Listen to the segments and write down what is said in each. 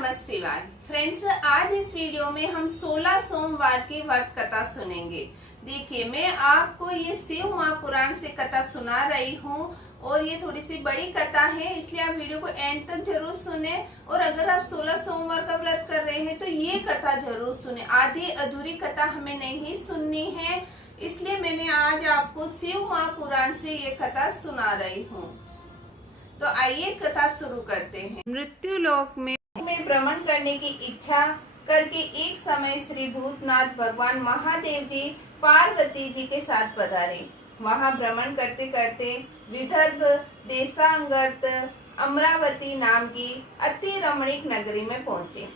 नमः शिवाय। फ्रेंड्स, आज इस वीडियो में हम 16 सोमवार की व्रत कथा सुनेंगे। देखिए, मैं आपको ये शिव महापुराण से कथा सुना रही हूँ और ये थोड़ी सी बड़ी कथा है, इसलिए आप वीडियो को एंड तक जरूर सुने। और अगर आप 16 सोमवार का व्रत कर रहे हैं तो ये कथा जरूर सुने। आधी अधूरी कथा हमें नहीं सुननी है, इसलिए मैंने आज आपको शिव महापुराण से ये कथा सुना रही हूँ। तो आइए कथा शुरू करते हैं। मृत्यु लोक में भ्रमण करने की इच्छा करके एक समय श्री भूतनाथ भगवान महादेव जी पार्वती जी के साथ पधारे। वहां भ्रमण करते करते विदर्भ देशांगर्त अमरावती नाम की अति रमणीक नगरी में पहुंचे।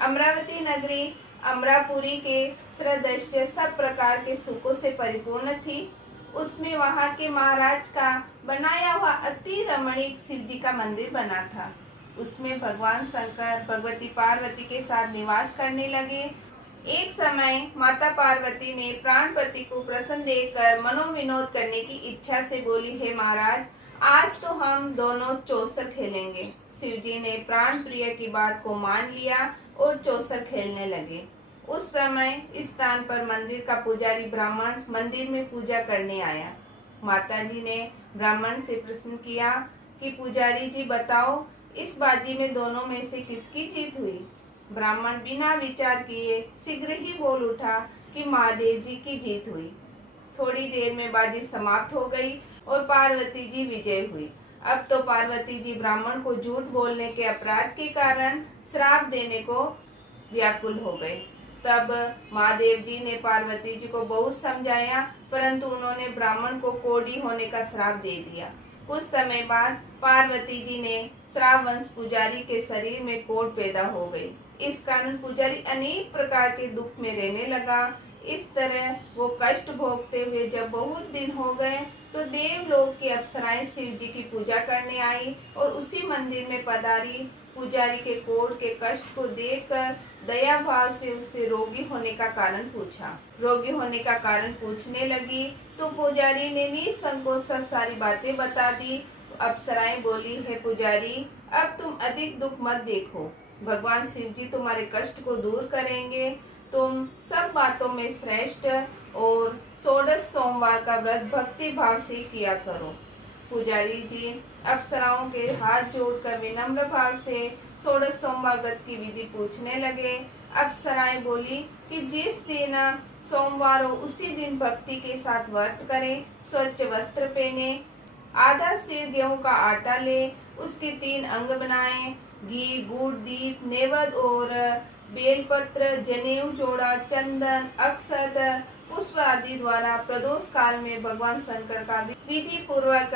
अमरावती नगरी अमरापुरी के सदृश्य सब प्रकार के सुखों से परिपूर्ण थी। उसमें वहां के महाराज का बनाया हुआ अति रमणीक शिव जी का मंदिर बना था। उसमें भगवान शंकर भगवती पार्वती के साथ निवास करने लगे। एक समय माता पार्वती ने प्राणपति को प्रसन्न देखकर मनोविनोद करने की इच्छा से बोली, हे महाराज, आज तो हम दोनों चौसर खेलेंगे। शिव जी ने प्राण प्रिय की बात को मान लिया और चौसर खेलने लगे। उस समय इस स्थान पर मंदिर का पुजारी ब्राह्मण मंदिर में पूजा करने आया। माताजी ने ब्राह्मण से प्रश्न किया कि पुजारी जी बताओ, इस बाजी में दोनों में से किसकी जीत हुई? ब्राह्मण बिना विचार किए शीघ्र ही बोल उठा कि महादेव जी की जीत हुई। थोड़ी देर में बाजी समाप्त हो गई और पार्वती जी विजय हुई। अब तो पार्वती जी ब्राह्मण को झूठ बोलने के अपराध के कारण श्राप देने को व्याकुल हो गए। तब महादेव जी ने पार्वती जी को बहुत समझाया, परंतु उन्होंने ब्राह्मण को कोढ़ी होने का श्राप दे दिया। कुछ समय बाद पार्वती जी ने श्रावंश पुजारी के शरीर में कोढ़ पैदा हो गई। इस कारण पुजारी अनेक प्रकार के दुख में रहने लगा। इस तरह वो कष्ट भोगते हुए जब बहुत दिन हो गए तो देवलोक की अप्सराएं शिव जी की पूजा करने आई और उसी मंदिर में पधारी। पुजारी के कोढ़ के कष्ट को देखकर दया भाव से उससे रोगी होने का कारण पूछा। रोगी होने का कारण पूछने लगी तो पुजारी ने निसंकोच सारी बातें बता दी। अप्सराएं बोली, है पुजारी, अब तुम अधिक दुख मत देखो, भगवान शिव जी तुम्हारे कष्ट को दूर करेंगे। तुम सब बातों में श्रेष्ठ और 16 सोमवार का व्रत भक्ति भाव से किया करो। पुजारी जी अप्सराओं के हाथ जोड़कर विनम्र भाव से 16 सोमवार व्रत की विधि पूछने लगे। अप्सराएं बोली कि जिस दिन सोमवार हो उसी दिन भक्ति के साथ व्रत करें, स्वच्छ वस्त्र पहने, आधा सेर गेहूं का आटा ले, उसके 3 अंग बनाएं, घी गुड़ दीप नैवेद्य और बेलपत्र जनेऊ जोड़ा चंदन अक्षत पुष्प आदि द्वारा प्रदोष काल में भगवान शंकर का विधि पूर्वक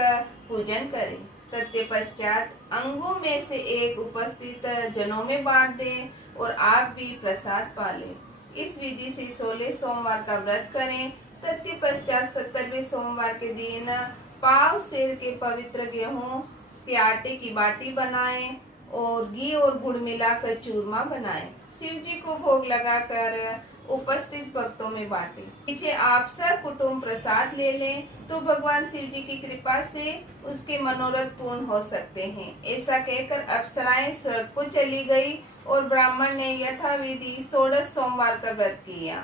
पूजन करें। तत्पश्चात अंगों में से एक उपस्थित जनों में बांट दें और आप भी प्रसाद पालें। इस विधि से 16 सोमवार का व्रत करें। तत्पश्चात 17वें सोमवार के दिन पाव सेर के पवित्र गेहूं के आटे की बाटी बनाएं और घी और गुड़ मिलाकर चूरमा बनाएं। शिव जी को भोग लगाकर उपस्थित भक्तों में बांटे। पीछे आप सब कुटुंब प्रसाद ले लें तो भगवान शिव जी की कृपा से उसके मनोरथ पूर्ण हो सकते हैं। ऐसा कहकर अप्सराएं स्वर्ग को चली गई और ब्राह्मण ने यथाविधि 16 सोमवार का व्रत किया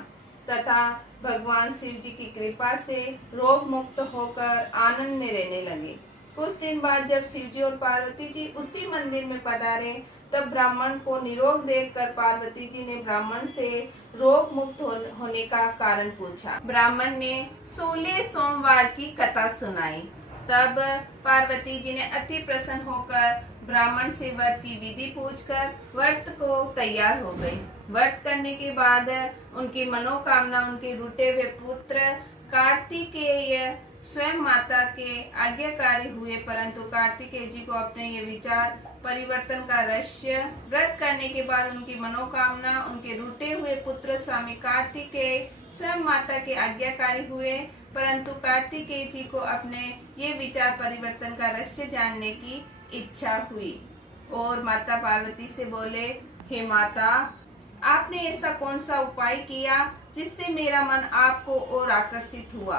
तथा भगवान शिव जी की कृपा से रोग मुक्त होकर आनंद में रहने लगे। कुछ दिन बाद जब शिव जी और पार्वती जी उसी मंदिर में पधारे तब ब्राह्मण को निरोग देखकर पार्वती जी ने ब्राह्मण से रोग मुक्त होने का कारण पूछा। ब्राह्मण ने 16 सोमवार की कथा सुनाई। तब पार्वती जी ने अति प्रसन्न होकर ब्राह्मण से व्रत की विधि पूछकर व्रत को तैयार हो गई। व्रत करने के बाद उनकी मनोकामना उनके रूठे हुए पुत्र कार्तिकेय स्वयं माता के आज्ञाकारी हुए, परंतु कार्तिकेय जी को अपने ये विचार परिवर्तन का रहस्य व्रत करने के बाद उनकी मनोकामना उनके रूठे हुए पुत्र स्वामी कार्तिकेय स्वयं माता के आज्ञाकारी हुए, परंतु कार्तिकेय जी को अपने ये विचार परिवर्तन का रहस्य जानने की इच्छा हुई और माता पार्वती से बोले, हे माता, आपने ऐसा कौन सा उपाय किया जिससे मेरा मन आपको और आकर्षित हुआ?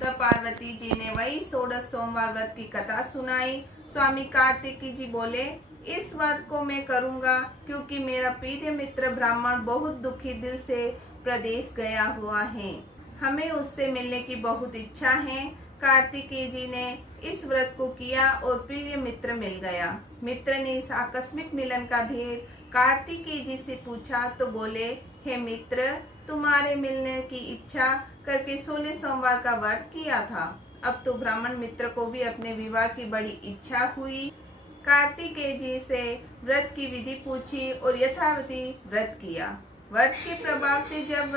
तब पार्वती जी ने वही 16 सोमवार व्रत की कथा सुनाई। स्वामी कार्तिक जी बोले, इस व्रत को मैं करूंगा क्योंकि मेरा प्रिय मित्र ब्राह्मण बहुत दुखी दिल से प्रदेश गया हुआ है। हमें उससे मिलने की बहुत इच्छा है। कार्तिकेय जी ने इस व्रत को किया और प्रिय मित्र मिल गया। मित्र ने इस आकस्मिक मिलन का भेद कार्तिकेय जी से पूछा तो बोले, हे मित्र, तुम्हारे मिलने की इच्छा करके 16 सोमवार का व्रत किया था। अब तो ब्राह्मण मित्र को भी अपने विवाह की बड़ी इच्छा हुई। कार्तिकेय जी से व्रत की विधि पूछी और यथाविधि व्रत किया। व्रत के प्रभाव से जब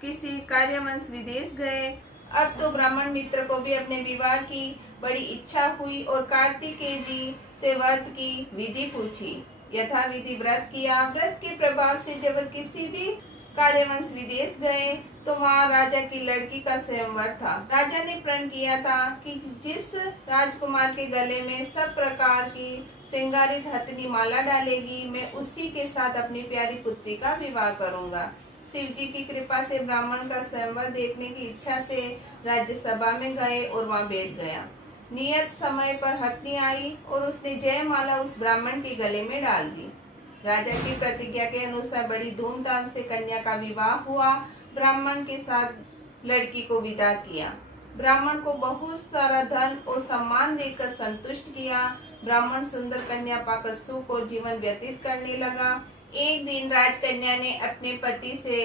किसी कार्यवश विदेश गए, अब तो ब्राह्मण मित्र को भी अपने विवाह की बड़ी इच्छा हुई और कार्तिकेय जी से व्रत की विधि पूछी। यथाविधि व्रत किया। व्रत के प्रभाव से जब किसी भी कार्यवश विदेश गए तो वहाँ राजा की लड़की का स्वयंवर था। राजा ने प्रण किया था कि जिस राजकुमार के गले में सब प्रकार की श्रृंगारित हथनी माला डालेगी, मैं उसी के साथ अपनी प्यारी पुत्री का विवाह करूंगा। शिव जी की कृपा से ब्राह्मण का स्वयंवर देखने की इच्छा से राज्यसभा में गए और वहाँ बैठ गया। नियत समय पर हथनी आई और उसने जयमाला उस ब्राह्मण के गले में डाल दी। राजा की प्रतिज्ञा के अनुसार बड़ी धूमधाम से कन्या का विवाह हुआ। ब्राह्मण के साथ लड़की को विदा किया। ब्राह्मण को बहुत सारा धन और सम्मान देकर संतुष्ट किया। ब्राह्मण सुंदर कन्या पाकर सुख और जीवन व्यतीत करने लगा। एक दिन राजकन्या ने अपने पति से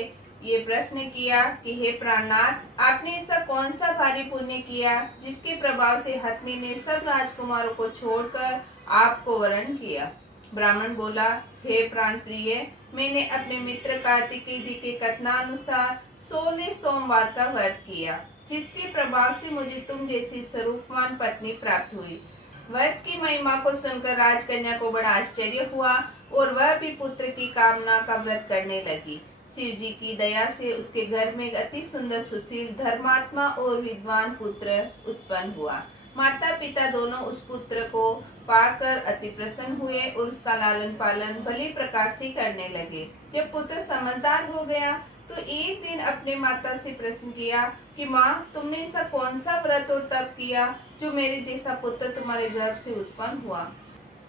ये प्रश्न किया कि हे प्राणनाथ, आपने ऐसा कौन सा भारी पुण्य किया जिसके प्रभाव से हथनी ने सब राजकुमारों को छोड़कर आपको वरण किया। ब्राह्मण बोला, हे प्राण प्रिय, मैंने अपने मित्र कार्तिकेय जी के कथनानुसार 16 सोमवार का व्रत किया, जिसके प्रभाव से मुझे तुम जैसी स्वरूपवान पत्नी प्राप्त हुई। व्रत की महिमा को सुनकर राजकन्या को बड़ा आश्चर्य हुआ और वह भी पुत्र की कामना का व्रत करने लगी। शिव जी की दया से उसके घर में अति सुंदर, सुशील, धर्मात्मा और विद्वान पुत्र उत्पन्न हुआ। माता पिता दोनों उस पुत्र को पाकर अति प्रसन्न हुए और उसका लालन पालन भली प्रकार से करने लगे। जब पुत्र समझदार हो गया तो एक दिन अपने माता से प्रश्न किया कि माँ, तुमने ऐसा कौन सा व्रत और तप किया जो मेरे जैसा पुत्र तुम्हारे गर्भ से उत्पन्न हुआ।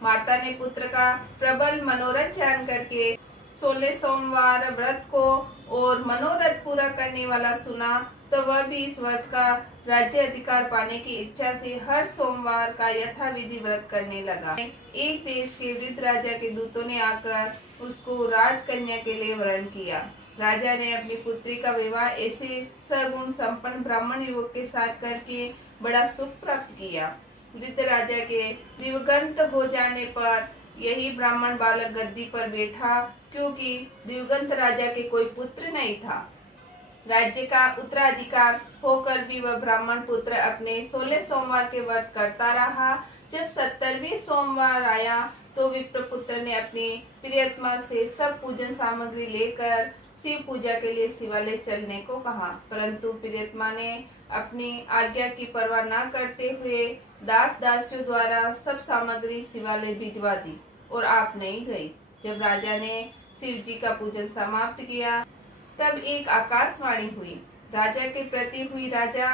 माता ने पुत्र का प्रबल मनोरथ जान करके 16 सोमवार व्रत को और मनोरथ पूरा करने वाला सुना तो वह भी इस व्रत का राज्य अधिकार पाने की इच्छा से हर सोमवार का यथाविधि व्रत करने लगा। एक देश के वृद्ध राजा के दूतों ने आकर उसको राजकन्या के लिए वरण किया। राजा ने अपनी पुत्री का विवाह ऐसे सगुण संपन्न ब्राह्मण युवक के साथ करके बड़ा सुख प्राप्त किया। वृद्ध राजा के दिवंगत हो जाने पर यही ब्राह्मण बालक गद्दी पर बैठा, क्योंकि दिवंगत राजा के कोई पुत्र नहीं था। राज्य का उत्तराधिकार होकर भी वह ब्राह्मण पुत्र अपने 16 सोमवार के व्रत करता रहा। जब 70वें सोमवार आया तो विप्र पुत्र ने अपनी प्रियतमा से सब पूजन सामग्री लेकर शिव पूजा के लिए शिवालय चलने को कहा, परंतु प्रियतमा ने अपनी आज्ञा की परवाह न करते हुए दास दासियों द्वारा सब सामग्री शिवालय भिजवा दी और आप नहीं गई। जब राजा ने शिव जी का पूजन समाप्त किया तब एक आकाशवाणी हुई। राजा के प्रति हुई। राजा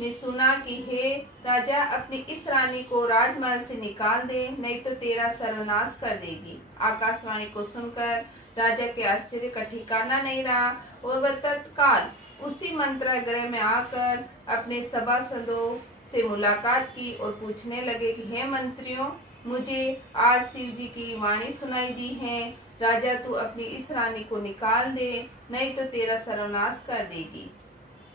ने सुना कि हे राजा, अपनी इस रानी को राजमहल से निकाल दे, नहीं तो तेरा सर्वनाश कर देगी। आकाशवाणी को सुनकर राजा के आश्चर्य का ठिकाना नहीं रहा और वह तत्काल उसी मंत्रालय में आकर अपने सभासदों से मुलाकात की और पूछने लगे कि हे मंत्रियों, मुझे आज शिव जी की वाणी सुनाई दी है। राजा, तू अपनी इस रानी को निकाल दे, नहीं तो तेरा सर्वनाश कर देगी।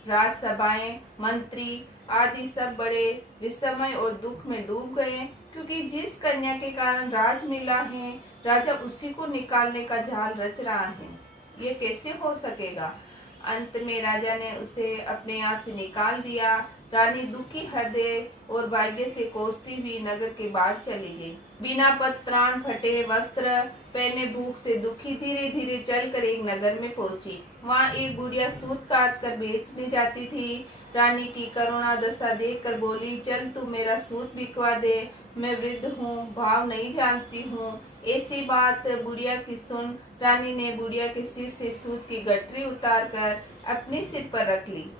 राजसभाएं, मंत्री आदि सब बड़े विस्मय और दुख में डूब गए, क्योंकि जिस कन्या के कारण राज मिला है, राजा उसी को निकालने का जाल रच रहा है। ये कैसे हो सकेगा। अंत में राजा ने उसे अपने यहाँ से निकाल दिया। रानी दुखी हृदय और भाग्य से कोसती हुई नगर के बाहर चली गई। बिना पत्राण, फटे वस्त्र पहने, भूख से दुखी धीरे धीरे चलकर एक नगर में पहुंची। वहाँ एक बुढ़िया सूत काट कर बेचने जाती थी। रानी की करुणा दशा देखकर बोली, चल तू मेरा सूत बिकवा दे, मैं वृद्ध हूँ, भाव नहीं जानती हूँ। ऐसी बात बुढ़िया की सुन रानी ने बुढ़िया के सिर से सूत की गठरी उतारकर अपने सिर पर रख ली।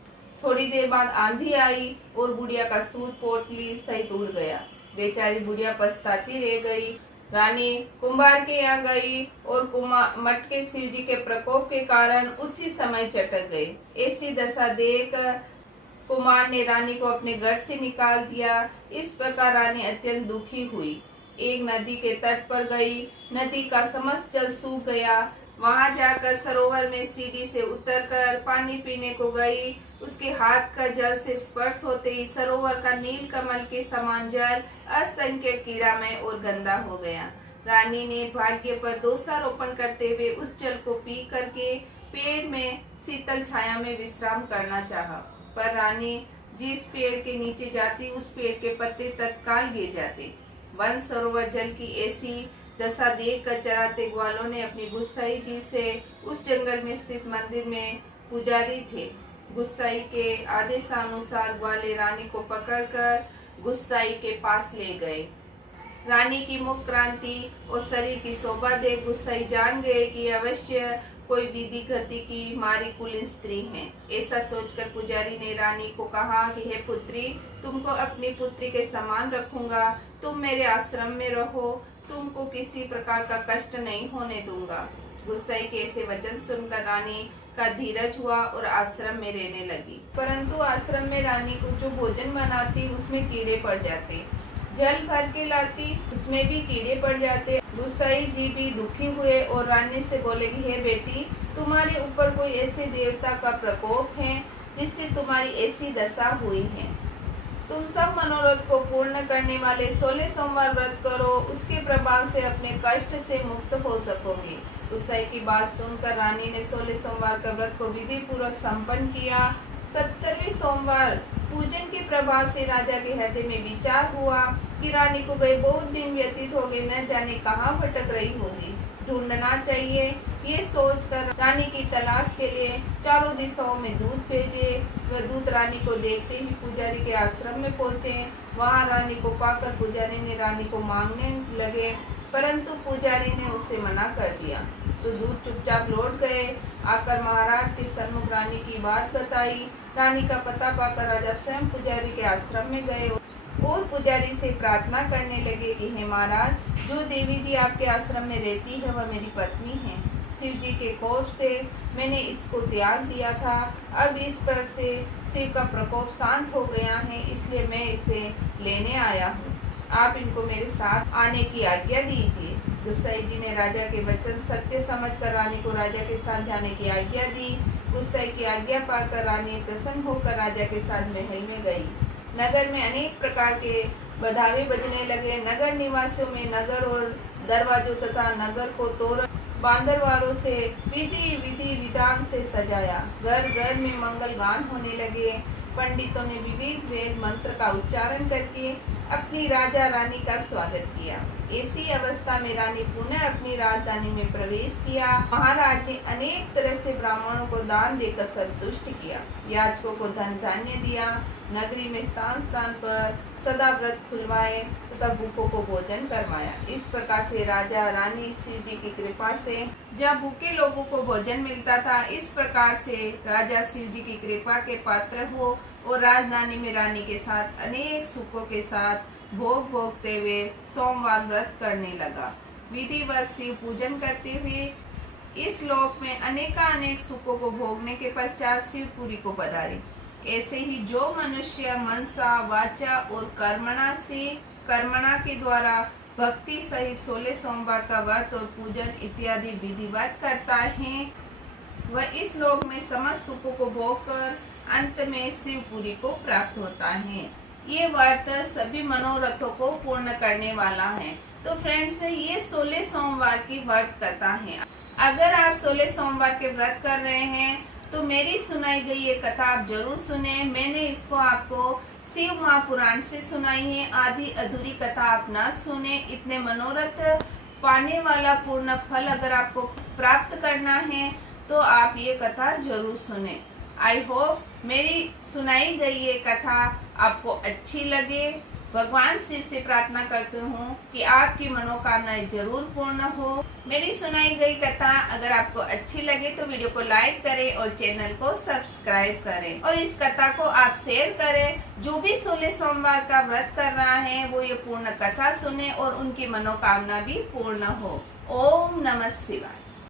थोड़ी देर बाद आंधी आई और बुढ़िया का सूत पोटली सहित उड़ गया। बेचारी बुढ़िया पछताती रह गई। रानी कुम्हार के यहाँ गई और मटके शिव जी के प्रकोप के कारण उसी समय चटक गई। ऐसी दशा देख कुमार ने रानी को अपने घर से निकाल दिया। इस प्रकार रानी अत्यंत दुखी हुई। एक नदी के तट पर गई। नदी का समस्त जल सूख गया। वहां जाकर सरोवर में सीढ़ी से उतरकर पानी पीने को गई। उसके हाथ का जल से स्पर्श होते ही सरोवर का नील कमल के समान जल असंख्य कीड़ामय और गंदा हो गया। रानी ने भाग्य पर दोषारोपण करते हुए उस जल को पी करके पेड़ में शीतल छाया में विश्राम करना चाहा, पर रानी जिस पेड़ के नीचे जाती उस पेड़ के पत्ते तत्काल गिर जाते। वन सरोवर जल की ऐसी दशा देख कर चराते ग्वालों ने अपनी गुस्साई जी से उस जंगल में स्थित मंदिर में पुजारी थे। गुस्साई के आदेशानुसार ग्वाले रानी को पकड़कर गुस्साई के पास ले गए। रानी की मुख क्रांति और शरीर की शोभा देख गुस्साई जान गए कि अवश्य कोई विधि गति की मारी कुलीन स्त्री है। ऐसा सोचकर पुजारी ने रानी को कहा कि हे पुत्री, तुमको अपनी पुत्री के समान रखूंगा। तुम मेरे आश्रम में रहो, तुमको किसी प्रकार का कष्ट नहीं होने दूंगा। गुस्साई के ऐसे वचन सुनकर रानी का धीरज हुआ और आश्रम में रहने लगी। परंतु आश्रम में रानी को जो भोजन बनाती उसमें कीड़े पड़ जाते, जल भर के लाती उसमें भी कीड़े पड़ जाते। गुस्साई जी भी दुखी हुए और रानी से बोले कि हे बेटी, तुम्हारे ऊपर कोई ऐसे देवता का प्रकोप है जिससे तुम्हारी ऐसी दशा हुई है। तुम सब मनोरथ को पूर्ण करने वाले 16 सोमवार व्रत करो, उसके प्रभाव से अपने कष्ट से मुक्त हो सकोगे। गुस्साई की बात सुनकर रानी ने 16 सोमवार का व्रत को विधि पूर्वक संपन्न किया। 17वें सोमवार पूजन के प्रभाव से राजा के हृदय में विचार हुआ कि रानी को गए बहुत दिन व्यतीत हो गए, न जाने कहाँ भटक रही होगी, ढूंढना चाहिए। ये सोचकर रानी की तलाश के लिए चारों दिशाओं में दूत भेजे। वह दूत रानी को देखते ही पुजारी के आश्रम में पहुंचे। वहां रानी को पाकर पुजारी ने रानी को मांगने लगे, परंतु पुजारी ने उससे मना कर दिया। तो दूत चुपचाप लौट गए। आकर महाराज के सन्मुख रानी की बात बताई। रानी का पता पाकर राजा स्वयं पुजारी के आश्रम में गए और पुजारी से प्रार्थना करने लगे कि हे महाराज, जो देवी जी आपके आश्रम में रहती है वह मेरी पत्नी है। शिव जी के कोप से मैंने इसको त्याग दिया था। अब इस पर से शिव का प्रकोप शांत हो गया है, इसलिए मैं इसे लेने आया हूँ। आप इनको मेरे साथ आने की आज्ञा दीजिए। गुस्साई जी ने राजा के वचन सत्य समझकर रानी को राजा के साथ जाने की आज्ञा दी। गुस्साई की आज्ञा पाकर रानी प्रसन्न होकर राजा के साथ महल में गई। नगर में अनेक प्रकार के बधावे बजने लगे। नगर निवासियों में नगर और दरवाजों तथा नगर को तोरण बांदरवारों से विधि विधान से सजाया। घर घर में मंगल गान होने लगे। पंडितों ने विविध वेद मंत्र का उच्चारण करके अपनी राजा रानी का स्वागत किया। ऐसी अवस्था में रानी पुनः अपनी राजधानी में प्रवेश किया। महाराज ने अनेक तरह से ब्राह्मणों को दान देकर संतुष्ट किया। याचकों को धन धान्य दिया। नगरी में स्थान स्थान पर सदा व्रत खुलवाए तथा भूखों को भोजन करवाया। इस प्रकार से राजा रानी शिव जी की कृपा से जब भूखे लोगों को भोजन मिलता था, इस प्रकार से राजा शिव जी की कृपा के पात्र हो और राजधानी में रानी के साथ अनेक सुखों के साथ भोग भोगते हुए सोमवार व्रत करने लगा। विधिवत शिव पूजन करते हुए इस लोक में अनेक सुखों को भोगने के पश्चात शिवपुरी को पधारे। ऐसे ही जो मनुष्य मनसा वाचा और कर्मणा के द्वारा भक्ति सहित 16 सोमवार का व्रत और पूजन इत्यादि विधिवत करता है, वह इस लोक में समस्त सुखों को भोगकर अंत में शिवपुरी को प्राप्त होता है। ये व्रत सभी मनोरथों को पूर्ण करने वाला है। तो फ्रेंड्स, ये 16 सोमवार की व्रत कथा है। अगर आप 16 सोमवार के व्रत कर रहे हैं तो मेरी सुनाई गई ये कथा आप जरूर सुने। मैंने इसको आपको शिव महापुराण से सुनाई है। आधी अधूरी कथा आप ना सुने। इतने मनोरथ पाने वाला पूर्ण फल अगर आपको प्राप्त करना है तो आप ये कथा जरूर सुने। आई होप मेरी सुनाई गई ये कथा आपको अच्छी लगे, भगवान शिव से प्रार्थना करती हूँ कि आपकी मनोकामनाएं जरूर पूर्ण हो। मेरी सुनाई गई कथा अगर आपको अच्छी लगे तो वीडियो को लाइक करें और चैनल को सब्सक्राइब करें और इस कथा को आप शेयर करें। जो भी 16 सोमवार का व्रत कर रहा है वो ये पूर्ण कथा सुने और उनकी मनोकामना भी पूर्ण हो। ओम नमः शिवाय।